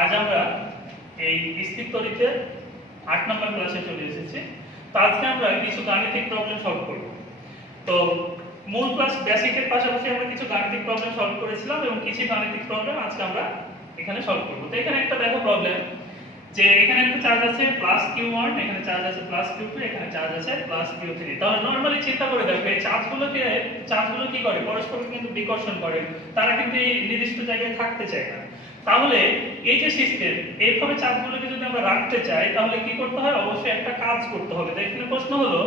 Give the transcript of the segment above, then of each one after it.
আজ আমরা এই স্থির তড়িতের 8 নম্বর ক্লাসে চলে এসেছি। তো আজকে আমরা কিছু গাণিতিক প্রবলেম সলভ করব। তো মূল ক্লাস বেসিকের পাশাপাশি আমরা কিছু গাণিতিক প্রবলেম সলভ করেছিলাম এবং কিছু গাণিতিক প্রবলেম আজকে আমরা এখানে সলভ করব। তো এখানে একটা দেখো প্রবলেম যে এখানে একটা চার্জ আছে +q1, এখানে চার্জ আছে +q2, এখানে চার্জ আছে +q3। তাহলে নরমালি চিন্তা করে দেখো এই চার্জগুলো কি করে পরস্পরকে কিন্তু বিকর্ষণ করে, তারা কিন্তু এই নির্দিষ্ট জায়গায় থাকতে চায় না। তাহলে এই যে সিস্টেম, এইভাবে চার্জগুলোকে যদি আমরা রাখতে চাই তাহলে কি করতে হয়, অবশ্যই একটা কাজ করতে হবে। তো এখানে প্রশ্ন হলো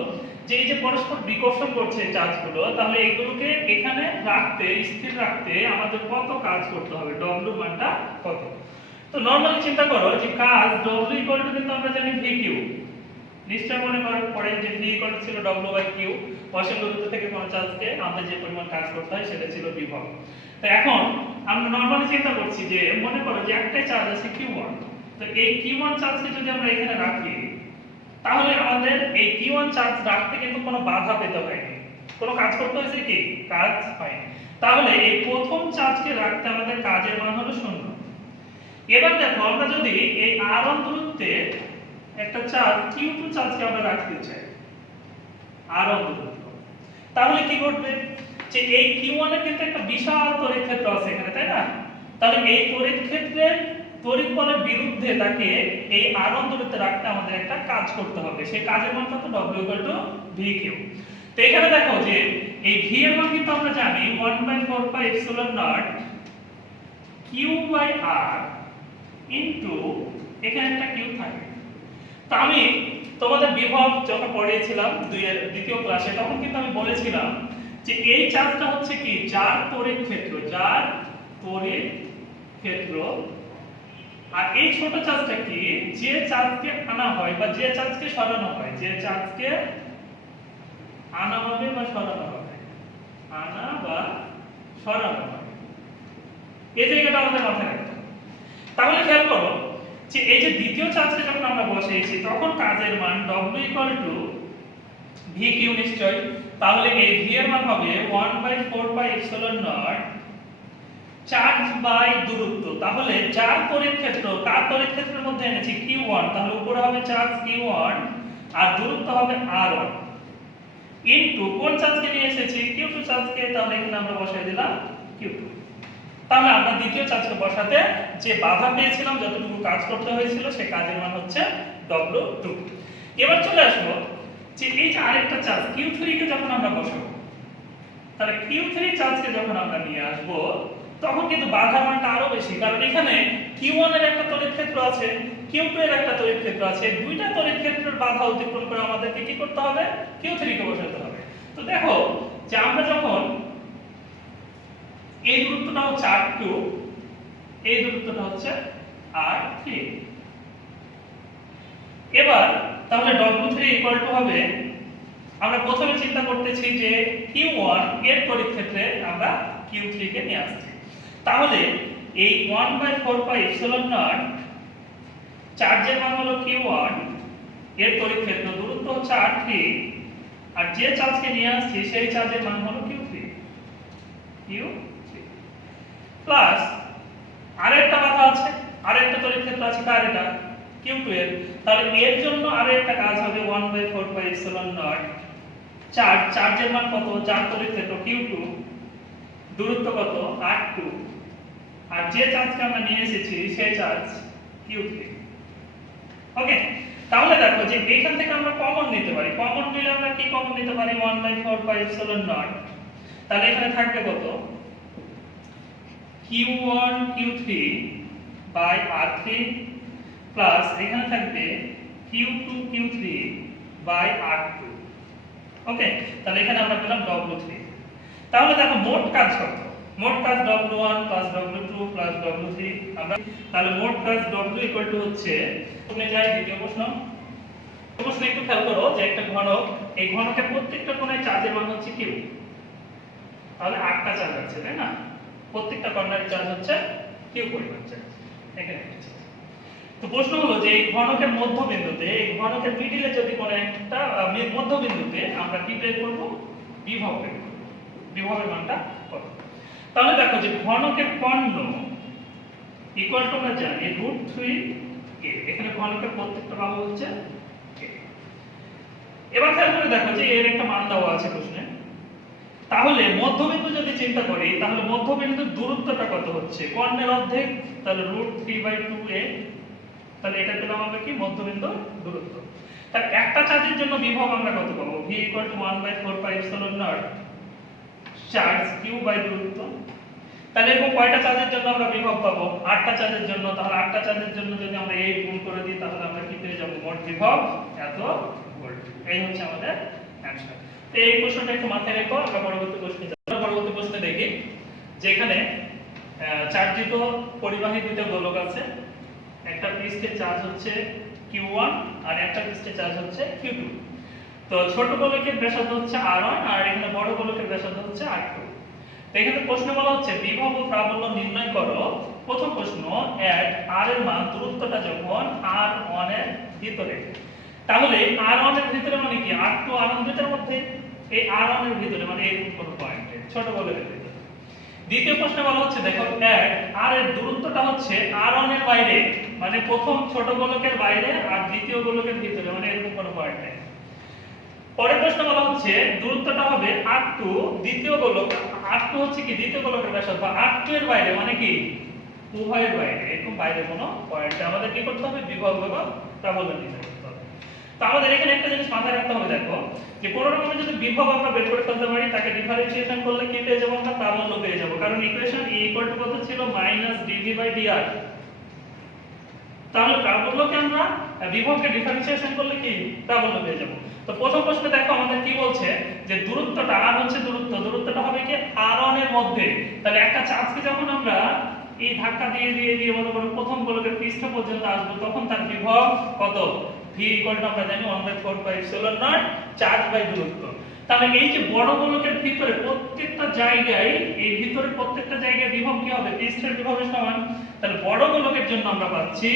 যে এই যে পরস্পর বিকর্ষণ করছে চার্জগুলো, তাহলে এগুলোকে এখানে রাখতে, স্থির রাখতে আমাদের কত কাজ করতে হবে, w মানটা কত। তো নরমালি চিন্তা করো যে কাজ w কিন্তু আমরা জানি vq, নিশ্চয় মনে করেন যে v ছিল w/q, অসীম দূরত্ব থেকে কোনো চার্জকে আমাদের যে পরিমাণ কাজ করতে হয় সেটা ছিল বিভব। তো এখন আমরা নরমালি চিন্তা করছি যে মনে করো যে একটাই চার্জ আছে q1, তো এই q1 চার্জকে যদি আমরা এখানে রাখি তাহলে আমাদের এই q1 চার্জ রাখতে কিন্তু কোনো বাধা পেতে হয়নি, কোনো কাজ করতে হয়েছে কি, কাজ হয়নি। তাহলে এই প্রথম চার্জকে রাখতে আমাদের কাজের মান হলো 0। এবার দেখো আমরা যদি এই r1 দূরত্বে একটা চার্জ q2 চার্জকে আমরা রাখতে চাই r1 দূরত্ব, তাহলে কি ঘটবে যে এই q1 এর কিন্তু একটা বিশাল তড়িৎ ক্ষেত্র আছে এখানে, তাই না? তাহলে এই তড়িৎ ক্ষেত্রের তড়িৎ বলের বিরুদ্ধে তাকে এই r1 দূরত্বে রাখতে আমাদের একটা কাজ করতে হবে। সেই কাজের মান কত, w vq। তো এখানে দেখো যে এই v এর মান কিন্তু আমরা জানি 1/4πε0 q/r ইনটু এখানে একটা q থাকে। তো আমি তোমাদের বিভব যখন পড়িয়েছিলাম দ্বিতীয় ক্লাসে তখন কিন্তু আমি বলেছিলাম যে এই চার্জটা হচ্ছে কি, যার তড়িৎ ক্ষেত্র, আর এই ছোট চার্জটা কি, যে চার্জকে আনা হয় বা যে চার্জকে সরানো হয়, যে চার্জকে আনা হবে বা সরানো হবে, আনা বা সরানো হবে, এই জায়গাটা আমাদের মাথায় রাখতে হবে। তাহলে খেয়াল করো যে এই যে দ্বিতীয় চার্জকে যখন আমরা বসিয়েছি তখন কাজের মান w vq নিশ্চয়, তাহলে এই v এর মান হবে 1/4πε0 চার্জ বাই দূরত্ব। তাহলে যার তড়িৎ ক্ষেত্র, কার তড়িৎ ক্ষেত্রের মধ্যে এনেছি q1, তাহলে উপরে হবে চার্জ q1 আর দূরত্ব হবে r1 ইনটু কোন চার্জকে নিয়ে এসেছি, q2 চার্জকে, তাহলে এখানে আমরা বসাই দিলাম q2। তাহলে আমরা দ্বিতীয় চার্জকে বসাতে যে বাধা পেয়েছিলাম, যতটুকু কাজ করতে হয়েছিল সেই কাজের মান হচ্ছে w2। এবার চলে আসবো যে এই যে আরেকটা চার্জ q3 কে যখন আমরা বসাবো, তাহলে q3 চার্জকে যখন আমরা নিয়ে আসব তখন কিন্তু বাধার মানটা আরো বেশি, কারণ এখানে q1 এর একটা তড়িৎ ক্ষেত্র আছে, q2 এর একটা তড়িৎ ক্ষেত্র আছে, দুইটা তড়িৎ ক্ষেত্রের বাধা অতিক্রম করে আমাদেরকে কি করতে হবে, q3 কে বসাতে হবে। তো দেখো যে আমরা যখন এই দূরত্বটা হচ্ছে r2, এই দূরত্বটা হচ্ছে r3, এবার তাহলে w3 হবে, আমরা প্রথমে চিন্তা করতেছি যে q1 এর তড়িৎ ক্ষেত্রে আমরা q3 কে নিয়ে আসছি, তাহলে এই 1/4πε0 চার্জের মান হলো q1, এর তড়িৎ ক্ষেত্র, দূরত্ব হচ্ছে r3, আর যে চার্জকে নিয়ে আসছি সেই চার্জের মান হলো q3 প্লাস আরেকটা বাধা আছে, আরেকটা তড়িৎ ক্ষেত্র আছে, কার এটা, q2 এর, তাহলে এর জন্য আরেকটা কাজ হবে 1/4πε0 চার্জের মান কত, যার তড়িৎ ক্ষেত্র q2, দূরত্ব কত r2, আর যে চার্জকে আমরা নিয়ে এসেছি সেই চার্জ q3। ওকে, তাহলে দেখো যে এখান থেকে আমরা কমন নিতে পারি, কমন নিলে আমরা কি কমন নিতে পারি, 1/4πε0, তাহলে এখানে থাকবে কত, q1 q3 by r3 plus এখানে থাকবে q2 q3 বাই r2। ওকে, তাহলে এখানে আমরা পেলাম w3। তাহলে দেখো মোট কাজ কত, মোট কাজ w1 plus w2 plus w3, আমরা তাহলে মোট কাজ w হচ্ছে, তুমি যাই দ্বিতীয় প্রশ্ন একটু খেয়াল করো যে একটা ঘনক, এই ঘনকের প্রত্যেকটা কোণায় চার্জের মান হচ্ছে q, তাহলে 8টা চার্জ আছে, তাই না? প্রত্যেকটা কর্নারে চার্জ হচ্ছে q পরিমাণ চার্জ এখানে। তো প্রশ্ন হলো যে এই ঘনকের মধ্যবিন্দুতে, এই ঘনকের মিডলে যদি কোনো একটা মধ্যবিন্দুতে আমরা কি বের করব, বিভব বের করব, বিভবের মানটা কত। তাহলে দেখো যে ঘনকের কর্ণ ইকুয়াল টু আমরা জানি √3 a, এখানে ঘনকের প্রত্যেকটা পাবো হচ্ছে a। এবার খেয়াল করে দেখো যে এর একটা মান দেওয়া আছে প্রশ্নে, তাহলে মধ্যবিন্দু যদি চিন্তা করি তাহলে মধ্যবিন্দুর দূরত্বটা কত হচ্ছে, কর্ণের অর্ধেক, তাহলে √3/2a, তাহলে এটা পেলাম আমরা কি মধ্যবিন্দুর দূরত্ব। তাহলে একটা চার্জের জন্য বিভব আমরা কত পাবো, v 1/4πε0 চার্জ q বাই দূরত্ব। তাহলে এরকম কয়টা চার্জের জন্য আমরা বিভব পাবো, 8টা চার্জের জন্য। তাহলে 8টা চার্জের জন্য যদি আমরা এই গুণ করে দিই তাহলে আমরা কি পেয়ে যাব, মোট বিভব এত ভোল্ট। এই হচ্ছে আমাদের অ্যানসার। তো এই প্রশ্নটা একটু মাথায় রেখো, আমরা পরবর্তী প্রশ্নে যাব। পরবর্তী প্রশ্নে দেখি যেখানে চার্জিত পরিবাহী দুটো গোলক আছে, একটা পৃষ্ঠে চার্জ হচ্ছে q1 আর একটা পৃষ্ঠে চার্জ হচ্ছে q2। তো ছোট গোলকের ব্যাসার্ধ হচ্ছে r1 আর এখানে বড় গোলকের ব্যাসার্ধ হচ্ছে r2। তো এখানে প্রশ্ন বলা হচ্ছে বিভব ও প্রাবল্য নির্ণয় করো। প্রথম প্রশ্ন, এট r এর মান দূরত্বটা যখন r1 এর ভিতরে, তাহলে r1 এর ভিতরে মানে কি r2 r1 দুটার মধ্যে, এই r1 এর ভিতরে মানে এরকম কোন পয়েন্টে ছোট গোলকের ভিতরে। দ্বিতীয় প্রশ্ন বলা হচ্ছে দেখো এট r এর দূরত্বটা হচ্ছে r1 এর বাইরে, মানে প্রথম ছোট গোলকের বাইরে আর দ্বিতীয় গোলকের ভিতরে, মানে এরকম কোন পয়েন্টে। পরের প্রশ্ন বলা হচ্ছে দূরত্বটা হবে r2 দ্বিতীয় গোলক, r2 হচ্ছে কি দ্বিতীয় গোলকের ব্যাসার্ধ, r2 এর বাইরে মানে কি উভয়ের বাইরে, এরকম বাইরে কোনো পয়েন্টে আমাদের কি করতে হবে, বিভব এবং প্রাবল্য নির্ণয় করতে হবে। তো আমাদের এখানে একটা জিনিস মাথায় রাখতে হবে, দেখো যে কোনো রকমের যদি বিভব আমরা বের করে ফেলতে পারি তাকে ডিফারেন্সিয়েশন করলে কি পেয়ে যাবো, আমরা প্রাবল্য পেয়ে যাবো। কারণ ইকুয়েশন e = কত ছিল, -dv/dr। তাহলে প্রাবল্যকে আমরা বিভবকে ডিফারেন্সিয়েশন করলে কি প্রাবল্য পেয়ে যাব। তো প্রথম প্রশ্নে দেখো আমাদের কি বলছে যে দূরত্বটা r হচ্ছে দূরত্বটা হবে কি r1 এর মধ্যে। তাহলে একটা চার্জকে যখন আমরা এই ধাক্কা দিয়ে দিয়ে দিয়ে মনে করো প্রথম গোলকের পৃষ্ঠ পর্যন্ত আসবে, তখন তার বিভব কত, v = আমরা জানি 1/4πε0 চার্জ বাই দূরত্ব। তাহলে এই যে বড় গোলকের ভিতরে প্রত্যেকটা জায়গায়, এই ভিতরে প্রত্যেকটা জায়গায় বিভব কি হবে, পৃষ্ঠের বিভবের সমান। তাহলে বড় গোলকের জন্য আমরা পাচ্ছি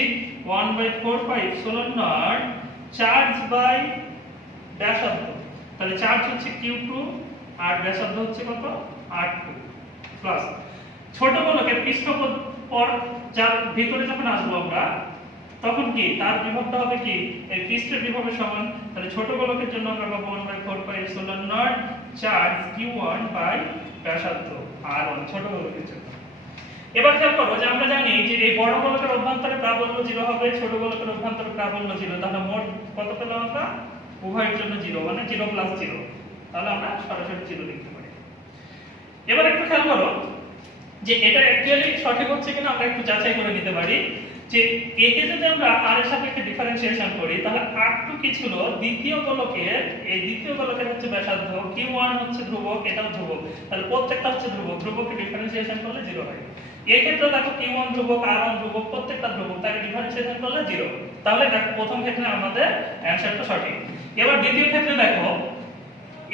1/4πε0 চার্জ বাই ব্যাসার্ধ। তাহলে চার্জ হচ্ছে q2 আর ব্যাসার্ধ হচ্ছে কত, r2 প্লাস ছোট গোলকের পৃষ্ঠ পর যার ভিতরে যখন আসবো আমরা তখন কি তার বিভবটা হবে কি এই পৃষ্ঠের বিভবের সমান। তাহলে ছোট গোলকের জন্য আমরা পাবো 1/4πε0 চার্জ q1 বাই ব্যাসার্ধ r1 ছোট গোলকের জন্য। এবার খেয়াল করো যে আমরা জানি যে এই বড় গোলকের অভ্যন্তরে প্রাবল্য 0 হবে, ছোট গোলকের অভ্যন্তরে প্রাবল্য 0। তাহলে মোট কত পেলাম আমরা, উভয়ের জন্য 0 মানে 0 + 0। তাহলে আমরা সরাসরি 0 লিখতে পারি। এবার একটু খেয়াল করো যে এটা অ্যাকচুয়ালি সঠিক হচ্ছে কিনা আমরা একটু যাচাই করে নিতে পারি যে একে যদি আমরা r এর সাপেক্ষে ডিফারেন্সিয়েশন করি তাহলে r2 কি ছিল দ্বিতীয় গোলকের, এই দ্বিতীয় গোলকের হচ্ছে ব্যাসার্ধ, q1 হচ্ছে ধ্রুবক, এটাও ধ্রুবক। তাহলে প্রত্যেকটা হচ্ছে ধ্রুবক, ধ্রুবককে ডিফারেন্সিয়েশন করলে 0 হয়। এই ক্ষেত্রে দেখো q1 ধ্রুবক, r1 ধ্রুবক, প্রত্যেকটা ধ্রুবক, তাকে ডিফারেন্সিয়েশন করলে 0। তাহলে দেখো প্রথম ক্ষেত্রে আমাদের অ্যানসারটা সঠিক। এবার দ্বিতীয় ক্ষেত্রে দেখো,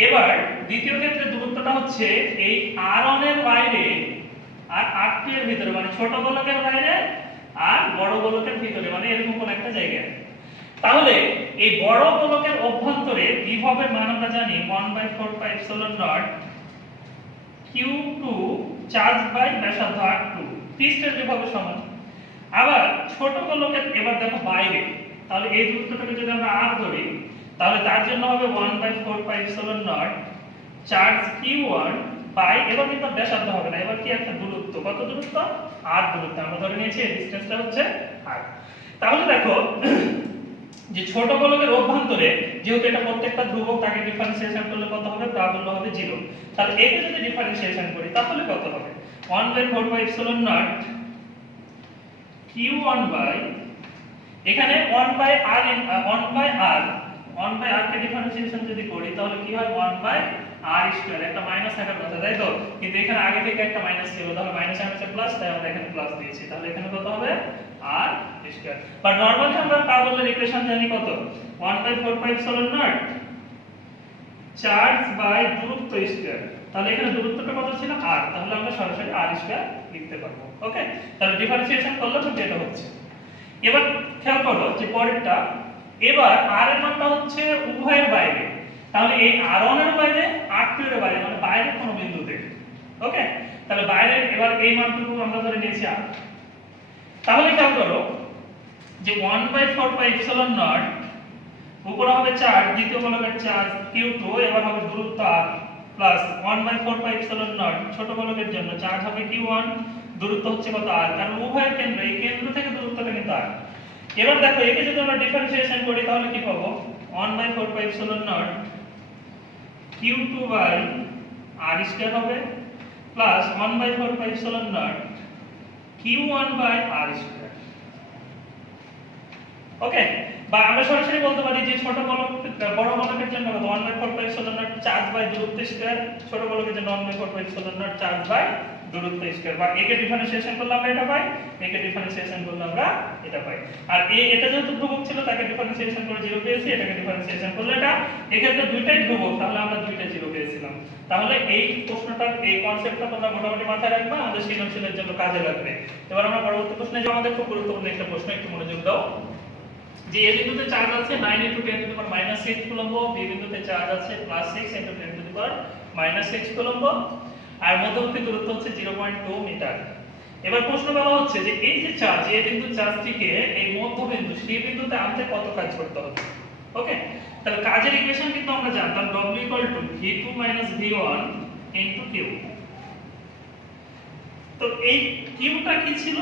এবার দ্বিতীয় ক্ষেত্রে দূরত্বটা হচ্ছে এই r1 এর বাইরে আর r2 এর ভিতরে, মানে ছোট গোলকের বাইরে আর বড় গোলকের ভিতরে, মানে এরকম কোন একটা জায়গায়। তাহলে এই বড় গোলকের অভ্যন্তরে বিভবের মান আমরা জানি 1/4πε0 q2 চার্জ বাই ব্যাসার্ধ r2 পৃষ্ঠের বিভবের সমান। আবার ছোট গোলকের এবার দেখো বাইরে, তাহলে এই দূরত্বটাকে যদি আমরা r ধরি তাহলে তার জন্য হবে 1/4πε0 চার্জ q1 বাই, এবার কিন্তু ব্যাসার্ধ হবে না, এবার কি একটা দূরত্ব, কত দূরত্ব, r দূরত্ব আমরা ধরে নিয়েছি, এই ডিসটেন্সটা হচ্ছে r। তাহলে দেখো যে ছোট গোলকের অভ্যন্তরে যেহেতু এটা প্রত্যেকটা ধ্রুবক, তাকে ডিফারেন্সিয়েশন করলে কত হবে, প্রাবল্য হবে 0। তাহলে একে যদি ডিফারেন্সিয়েশন করি তাহলে কত হবে, 1/4πε0 q1 বাই, এখানে 1/r কে ডিফারেন্সিয়েশন যদি করি তাহলে কি হয় 1/r², একটা মাইনাস থাকার কথা তাই তো, কিন্তু এখানে আগে থেকে একটা মাইনাস ছিল, তাহলে মাইনাস এর নিচে প্লাস, তাই আমরা এখানে প্লাস দিয়েছি। তাহলে এখানে কত হবে r²। বাট নরমালি আমরা প্রাবল্যের ইকুয়েশন জানি কত, 1/4πε0 চার্জ বাই দূরত্ব স্কয়ার। তাহলে এখানে দূরত্বটা কত ছিল r, তাহলে আমরা সরাসরি r² লিখতে পারবো। ওকে, তাহলে ডিফারেন্সিয়েশন করলে তো এটা হচ্ছে। এবার খেয়াল করো যে পরেরটা, এবার r এর মানটা হচ্ছে উভয়ের বাইরে, তাহলে এই r1 এর বাইরে r2 এর বাইরে, মানে বাইরের কোনো বিন্দুতে। ওকে, তাহলে বাইরে এবার এই মানটুকু আমরা ধরে নিয়েছি r। তাহলে খেয়াল করো যে 1/4 পাই এপসিলন নট উপরে হবে চার্জ, দ্বিতীয় গোলকের চার্জ Q2, এবার হবে দূরত্ব r plus 1/4 pi epsilon not ছোট গোলকের জন্য চার্জ হবে Q1, দূরত্ব হচ্ছে কত r, কারণ উভয়ের কেন্দ্র, এই কেন্দ্র থেকে দূরত্বটা কিন্তু r। এবার দেখো একে যদি আমরা ডিফারেন্সিয়েশন করি তাহলে কি পাবো, 1/4 pi epsilon naught Q2 by r square হবে plus 1/4 pi epsilon naught Q1 by r square. Okay, বা আমরা সরাসরি বলতে পারি যে ছোট গোলক বড় গোলকের জন্য 1/4 pi epsilon naught charge by দূরত্ব স্কয়ার, ছোট গোলকের জন্য 1/4 pi epsilon naught charge by দূরত্ব স্কয়ার, বা একে ডিফারেন্সিয়েশন করলে আমরা এটা পাই, একে ডিফারেন্সিয়েশন করলে আমরা এটা পাই। আর এটা যেহেতু ধ্রুবক ছিল তাকে ডিফারেন্সিয়েশন করে 0 পেয়েছি, এটাকে ডিফারেন্সিয়েশন করলে এটা, এক্ষেত্রে দুইটাই ধ্রুবক, তাহলে আমরা দুইটা 0 পেয়েছিলাম। তাহলে এই প্রশ্নটার এই কনসেপ্টটা তোমরা মোটামুটি মাথায় রাখবা, আমাদের সৃজনশীলের জন্য কাজে লাগবে। এবার আমরা পরবর্তী প্রশ্নে যাই। আমাদের খুব গুরুত্বপূর্ণ একটা প্রশ্ন, একটু মনোযোগ দাও। যে এ বিন্দুতে চার্জ আছে 9 × 10⁻⁶ কুলম্ব, বি বিন্দুতে চার্জ আছে +6 × 10⁻⁶ কুলম্ব, আর মধ্যবর্তী দূরত্ব হচ্ছে 0.2 মিটার। এবার প্রশ্ন বলা হচ্ছে যে এই যে চার্জ, এই বিন্দুর চার্জটিকে এই মধ্যবিন্দু সি বিন্দুতে আনতে কত কাজ করতে হবে। ওকে, তাহলে কাজের ইকুয়েশন কিন্তু আমরা জানতাম W = V2 - V1 × Q। তো এই কিউটা কি ছিল,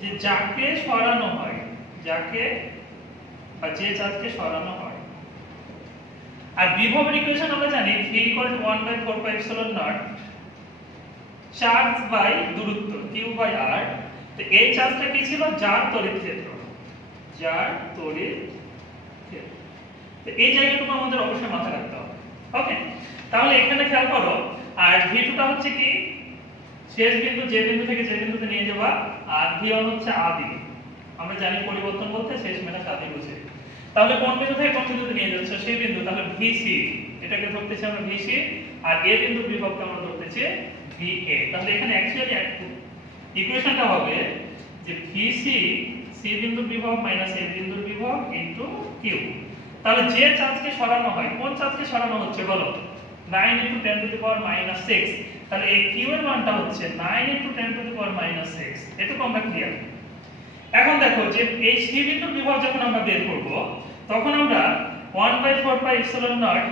যে যাকে সরানো হয়, যাকে বা যে চার্জকে সরানো হয়। আর বিভবের ইকুয়েশন আমরা জানি V = 1/4 pi epsilon naught charge by দূরত্ব Q বাই r। তো এই চার্জটা কি ছিল, যার তড়িৎ ক্ষেত্র, যার তড়িৎ ক্ষেত্র। তো এই জায়গাটুকু আমাদের অবশ্যই মাথায় রাখতে হবে। ওকে, তাহলে এখানে খেয়াল করো, আর V2টা হচ্ছে কি শেষ বিন্দু, যে বিন্দু থেকে যে বিন্দুতে নিয়ে যাবা, আর V1 হচ্ছে আদি। আমরা জানি পরিবর্তন বলতে শেষ মেটা আদি বুঝে। তাহলে কোন বিন্দু থেকে কোন বিন্দুতে নিয়ে যাচ্ছে, সেই বিন্দু, তাহলে VC এটাকে ধরতেছি আমরা VC, আর এ বিন্দুর বিভবকে আমরা ধরতেছি VA। তাহলে এখানে অ্যাকচুয়ালি ইকুয়েশনটা হবে যে VC সি বিন্দুর বিভব মাইনাস এ বিন্দুর বিভব ইনটু Q। তাহলে যে চার্জকে সরানো হয়, কোন চার্জকে সরানো হচ্ছে বলো, 9 × 10⁻⁶। তাহলে এই Q এর মানটা হচ্ছে 9 × 10⁻⁶। এটুকু আমরা ক্লিয়ার। এখন দেখো যে এই সি বিন্দুর বিভব যখন আমরা বের করব, তখন আমরা 1/4 pi epsilon naught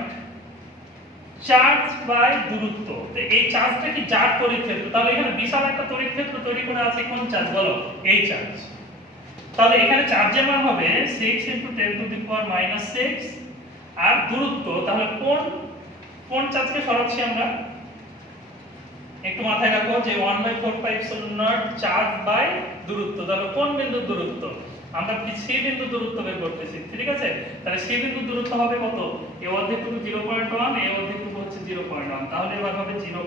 charge by দূরত্ব। তো এই চার্জটা কি যার তড়িৎ ক্ষেত্র, তাহলে এখানে বিশাল একটা তড়িৎ ক্ষেত্র তৈরি করে আছে, কোন চার্জ বলো, এই চার্জ। তাহলে এখানে চার্জের মান হবে 6 × 10⁻⁶, আর দূরত্ব, তাহলে কোন চার্জকে সরাচ্ছি আমরা, একটু মাথায় রাখো যে 1/4 pi epsilon naught charge by দূরত্ব, তাহলে কোন বিন্দুর দূরত্ব, আমরা সি বিন্দুর দূরত্ব বের করতেছি, ঠিক আছে। তাহলে সি বিন্দুর দূরত্ব হবে কত, এ অর্ধেকটুকু 0.1, এ অর্ধেকটুকু হচ্ছে 0.1, তাহলে এবার হবে 0.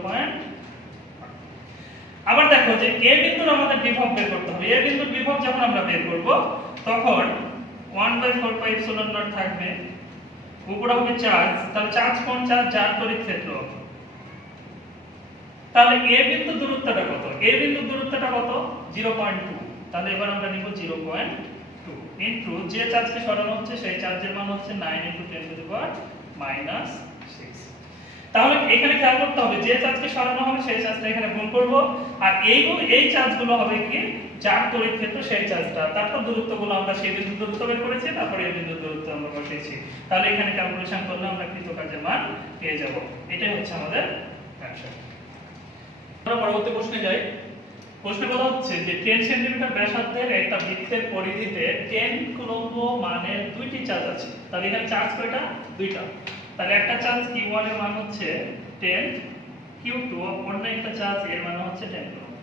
আবার দেখো যে এ বিন্দুর আমাদের বিভব বের করতে হবে। এ বিন্দুর বিভব যখন আমরা বের করব, তখন 1/4 পাই এপসিলন নট থাকবে, উপরে হবে চার্জ, তাহলে চার্জ কোন চার্জ, যার তড়িৎ ক্ষেত্র। তাহলে এ বিন্দুর দূরত্বটা কত, এ বিন্দুর দূরত্বটা কত, 0.2। তাহলে এবার আমরা নিব 0.2 ইনটু যে চার্জকে সরানো হচ্ছে সেই চার্জের মান হচ্ছে 9 × 10⁻⁶। তাহলে এখানে খেয়াল করতে হবে যে চার্জকে সরানো হবে সেই চার্জটা এখানে গুণ করব, আর এই চার্জগুলো হবে কি যার তড়িৎ ক্ষেত্র, সেই চার্জটা। তারপর দূরত্বগুলো আমরা সেই বিন্দুর দূরত্ব বের করেছি, তারপরে এই বিন্দুর দূরত্ব আমরা বসিয়েছি। তাহলে এখানে ক্যালকুলেশন করলে আমরা কৃতকার্যের মান পেয়ে যাব। এটাই হচ্ছে আমাদের অ্যানসার। আমরা পরবর্তী প্রশ্নে যাই। প্রশ্নে বলা হচ্ছে যে 10 সেন্টিমিটার ব্যাসার্ধের একটা বৃত্তের পরিধিতে 10 কুলম্ব মানের দুইটি চার্জ আছে। তাহলে এখানে চার্জ কয়টা, দুইটা। তাহলে একটা চার্জ Q1 এর মান হচ্ছে 10, Q2, অন্য একটা চার্জ এর মান হচ্ছে 10 কুলম্ব।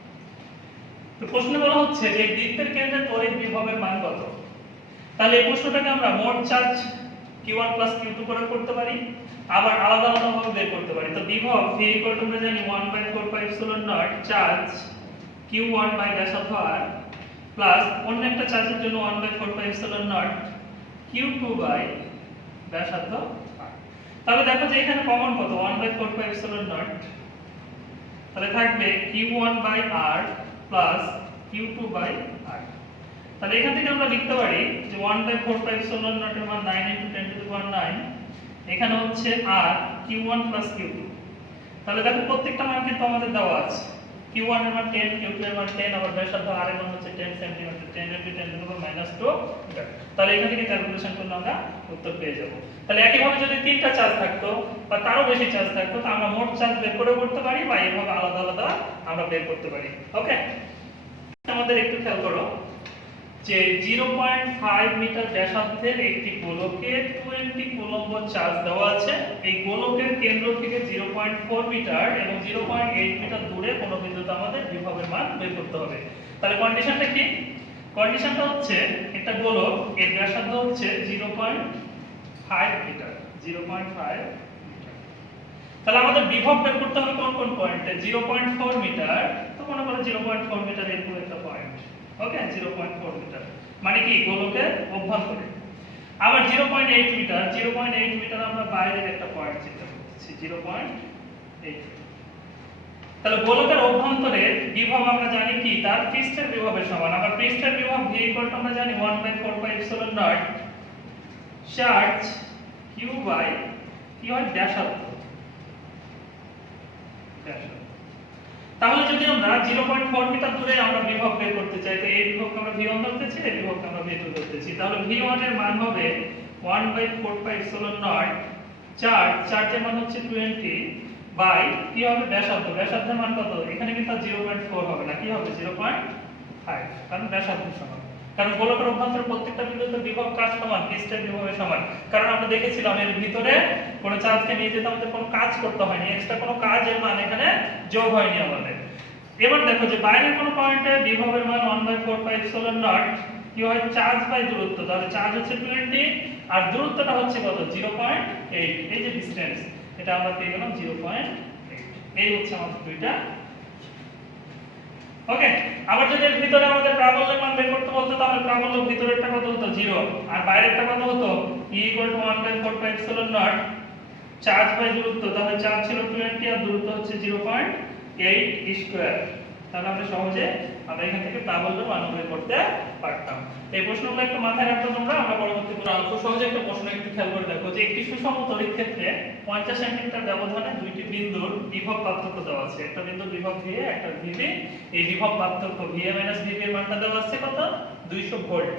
তো প্রশ্নে বলা হচ্ছে যে বৃত্তের কেন্দ্রে তড়িৎ বিভবের মান কত। তাহলে এই প্রশ্নটাকে আমরা মোট চার্জ Q1 + Q2 করে করতে পারি, আবার আলাদা আলাদা ভাবে বের করতে পারি। তো বিভব V = আমরা জানি 1/4 pi epsilon naught charge Q1 by ব্যাসার্ধ r প্লাস অন্য একটা চার্জের জন্য 1/4 pi epsilon naught Q2 by ব্যাসার্ধ r। তাহলে দেখো যে এখানে কমন কত, 1/4 পাই এপসিলন নট, তাহলে থাকবে Q1 by r plus Q2 by r। তাহলে এখান থেকে আমরা লিখতে পারি যে 1/4 পাই এপসিলন নট এর মান 9 × 10⁹, এখানে হচ্ছে r Q1 + Q2। তাহলে দেখো প্রত্যেকটা মান কিন্তু আমাদের দেওয়া আছে। Q1 এর মান 10, Q2 এর মান 10, আবার ব্যাসার্ধ r এর মান হচ্ছে 10 সেন্টিমিটার। 10⁻² মিটার। তাহলে এখান থেকে ক্যালকুলেশন করলে আমরা উত্তর পেয়ে যাব। তাহলে একইভাবে যদি তিনটা চার্জ থাকতো বা তারও বেশি চার্জ থাকতো, তো আমরা মোট চার্জ বের করে করতে পারি বা এভাবে আলাদা আলাদা আমরা বের করতে পারি। ওকে, আমাদের একটু খেয়াল করো যে 0.5 মিটার ব্যাসার্ধের একটি গোলকে 20 কুলম্ব চার্জ দেওয়া আছে। এই গোলকের কেন্দ্র থেকে 0.4 মিটার এবং 0.8 মিটার দূরে কোন বিন্দুতে আমাদের বিভবের মান বের করতে হবে। তাহলে কন্ডিশনটা কি? কন্ডিশনটা হচ্ছে একটা গোলক, এর ব্যাসার্ধ হচ্ছে 0.5 মিটার, 0.5 মিটার। তাহলে আমাদের বিভব বের করতে হবে কোন কোন পয়েন্টে? 0.4 মিটার, তো মনে করো 0.4 মিটার এর পুরো একটা পয়েন্ট। ওকে, 0.4 মিটার মানে কি গোলকের অভ্যন্তরে। আবার 0.8 মিটার, 0.8 মিটার আমরা বাইরের একটা পয়েন্ট চিন্তা করতেছি, 0.8। তাহলে গোলকের অভ্যন্তরে বিভব আমরা জানি কি, তার পৃষ্ঠের বিভবের সমান। আবার পৃষ্ঠের বিভব v আমরা জানি 1/4πε0 চার্জ q বাই কি হয় ব্যাসার্ধ। তাহলে যদি আমরা 0.4 মিটার দূরে আমরা বিভব বের করতে চাই, তো এই বিভবকে আমরা v1 ধরতেছি, এই বিভবকে আমরা v2 ধরতেছি। তাহলে v1 এর মান হবে 1/4πε0 চার্জের মান হচ্ছে 20 বাই কি হবে ব্যাসার্ধ। ব্যাসার্ধের মান কত? এখানে কিন্তু 0.4 হবে না, কি হবে 0.5, কারণ ব্যাসার্ধের সমান। কারণ গোলকের অভ্যন্তরে প্রত্যেকটা বিন্দুতে বিভব কাজ সমান, পৃষ্ঠের বিভবের সমান। কারণ আমরা দেখেছিলাম এর ভিতরে কোন চার্জকে নিয়ে যেতে আমাদের কোনো কাজ করতে হয়নি, এক্সট্রা কোনো কাজের মান এখানে যোগ হয়নি আমাদের। এবার দেখো যে বাইরের কোন পয়েন্টে বিভবের মান 1/4πε0 কি হয় চার্জ বাই দূরত্ব। তাহলে চার্জ হচ্ছে 20 আর দূরত্বটা হচ্ছে কত? 0.8। এই যে ডিসটেন্স, এটা আমরা পেয়ে গেলাম 0.8। এই হচ্ছে আমাদের দুইটা। ওকে, আবার যদি এর ভিতরে আমাদের প্রাবল্যের মান বের করতে বলতো, তাহলে প্রাবল্য ভিতরেরটা কত হতো? 0 আর বাইরেরটা কত হতো? e 1/4πε0 চার্জ বাই দূরত্ব। তাহলে চার্জ ছিল 20 আর দূরত্ব হচ্ছে 0.8 স্কয়ার। তাহলে আমরা সহজে এখান থেকে প্রাবল্য মান বের করতে পারতাম। এই প্রশ্নগুলো একটু মাথায় রাখো তোমরা। আমরা পরবর্তী খুব সহজে একটা প্রশ্ন একটু খেয়াল করে দেখো যে একটি সুষম তড়িৎ ক্ষেত্রে 50 সেন্টিমিটার ব্যবধানে দুইটি বিন্দুর বিভব পার্থক্য দেওয়া আছে। একটা বিন্দুর বিভব VA, একটা VB। এই বিভব পার্থক্য VA - VB এর মানটা দেওয়া আছে কত? 200 ভোল্ট।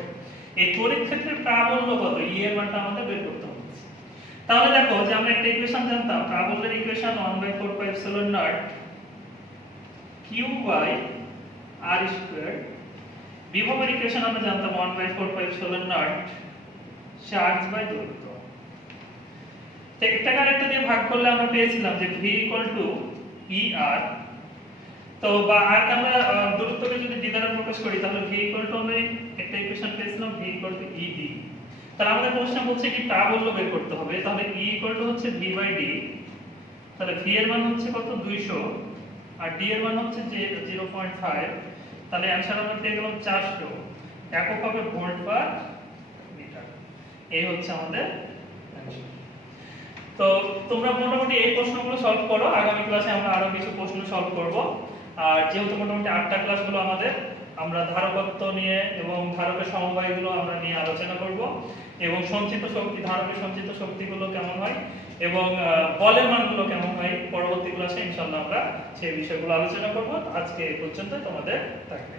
এই তড়িৎ ক্ষেত্রের প্রাবল্য কত? E এর মানটা আমাদের বের করতে হবে। তাহলে দেখো যে আমরা একটা ইকুয়েশন জানতাম, প্রাবল্যের equation 1/4πε0 q by r square. বিভবের ইকুয়েশন আমরা জানতাম 1/4πε0 চার্জ বাই দূরত্ব। একটা আরেকটা দিয়ে ভাগ করলে আমরা পেয়েছিলাম যে v er। তো বা আর আমরা দূরত্বকে যদি d দ্বারা প্রকাশ করি, তাহলে v আমরা একটা ইকুয়েশন পেয়েছিলাম v ed। তাহলে আমাদের প্রশ্ন বলছে কি প্রাবল্য বের করতে হবে। তাহলে e হচ্ছে v বাই d। তাহলে v এর মান হচ্ছে কত? 200 আর d এর মান হচ্ছে যে 0.5। তাহলে आंसर আমরা পেয়ে গেলাম 400। একক হবে ভোল্ট পার মিটার। এই হচ্ছে আমাদের आंसर। তো তোমরা মোটামুটি এই প্রশ্নগুলো সলভ করো। আগামী ক্লাসে আমরা আরো কিছু প্রশ্ন সলভ করব। আর যেহেতু মোটামুটি 8টা ক্লাস হলো আমাদের, আমরা ধারকত্ব নিয়ে এবং ধারকের সমবায়গুলো আমরা নিয়ে আলোচনা করব এবং সঞ্চিত শক্তি, ধারকের সঞ্চিত শক্তিগুলো কেমন হয় এবং বলের মানগুলো কেমন হয় পরবর্তী ক্লাসে ইনশাআল্লাহ আমরা সেই বিষয়গুলো আলোচনা করব। আজকে এই পর্যন্ত তোমাদের থাকবে।